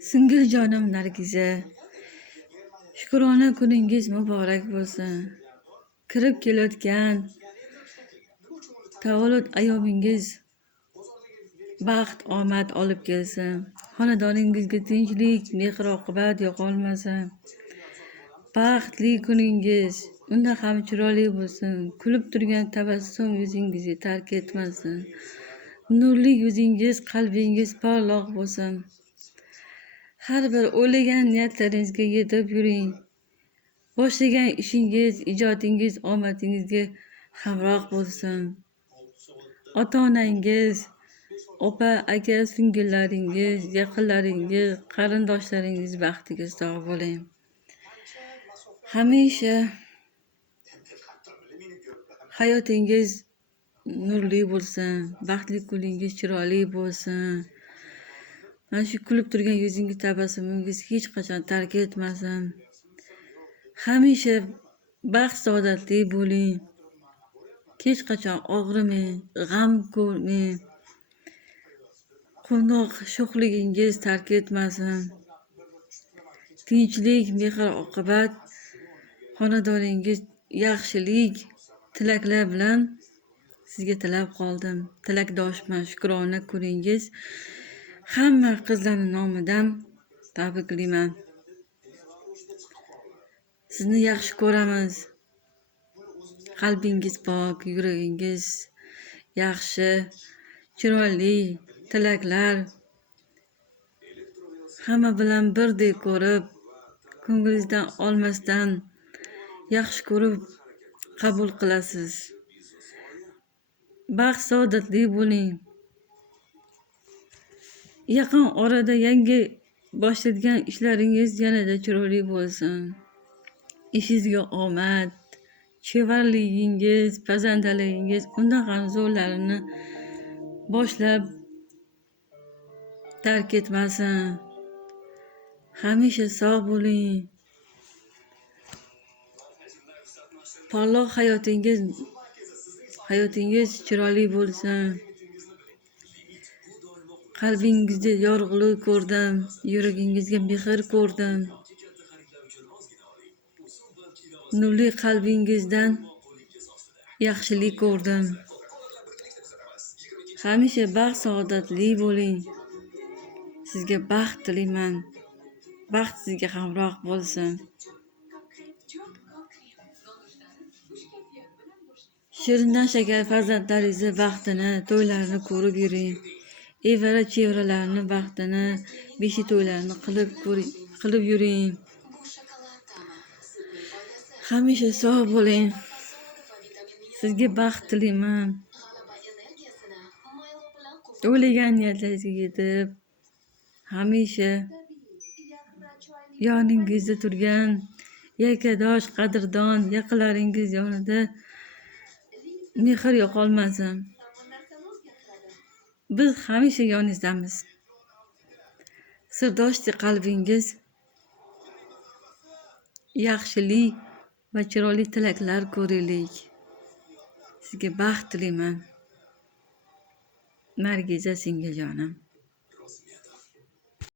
Singiljonim Nargiza, shukrona kuningiz muborak bo'lsin. Kirib kelayotgan tavallud ayyomingiz baxt, omad olib kelsin. Xonadoningizga tinchlik, mehr-oqibat yo'qolmasin. Baxtli kuningiz undan ham chiroyli bo'lsin. Kulib turgan tabassum yuzingizni tark etmasin. Nurli yuzingiz, qalbingiz porloq bo'lsin. Har bir o'ylagan niyatlaringizga yetib yuring. Boshlagan ishingiz, ijodingiz omadingizga hamroh bo'lsin. Ota-onangiz, opa, aka, singillaringiz, yaqinlaringiz, qarindoshlaringiz baxtiga sog' bo'ling. Hamisha hayotingiz nurli bo'lsin, baxtli kuningiz chiroyli bo'lsin. Mana shu kulib turgan yuzingiz, tabassumingiz hech qachon tark etmasin. Hamisha baxt saodatli bo'ling. Hech qachon og'rimang, g'am ko'rmang. Quvnoq sho'xligingiz tark etmasin. Tinchlik, mehr-oqibat, xonadoningiz yaxshilik tilaklar bilan sizga tilab qoldim. Tilakdoshman. Shukrona kuningiz hamma qizlarning nomidan tabriklayman. Sizni yaxshi ko'ramiz. Qalbingiz pok, yuragingiz yaxshi, chiroyli tilaklar hamma bilan birdek ko'rib, ko'ngilingizdan olmasdan yaxshi ko'rib qabul qilasiz. Baxt saodatli bo'ling. Yaqin orada yangi boshlaydigan ishlaringiz yanada chiroyli bo'lsin. Ishingizga omad, chevarligingiz, pazandaligingiz undan ham zo'rlarini boshlab tark etmasin. Hamisha sog' bo'ling. Porloq hayotingiz chiroyli bo'lsin. Qalbingizda yorug'lik ko'rdim, yuragingizga mehr ko'rdim. Nurli qalbingizdan yaxshilik ko'rdim. Hamisha baxt saodatli bo'ling. Sizga baxt tilayman. Baxt sizga hamroh bo'lsin. Shirindan shakar farzandlaringizni baxtini, to'ylarini ko'rib yuring. Evara chevralarni baxtini, beshi to'ylarini qilib yuring. Hamisha sog' bo'ling. Sizga baxt tilayman. O'ylagan niyatlaringizga yetib, hamisha yoningizda turgan yakkadosh, qadrdon yaqinlaringiz yonida mehr yo'qolmasin. Biz hamisha yoningizdamiz. Sirdoshdek qalbingiz yaxshilik va chiroyli tilaklar ko'raylik. Sizga baxt tilayman. Nargiza singiljonim.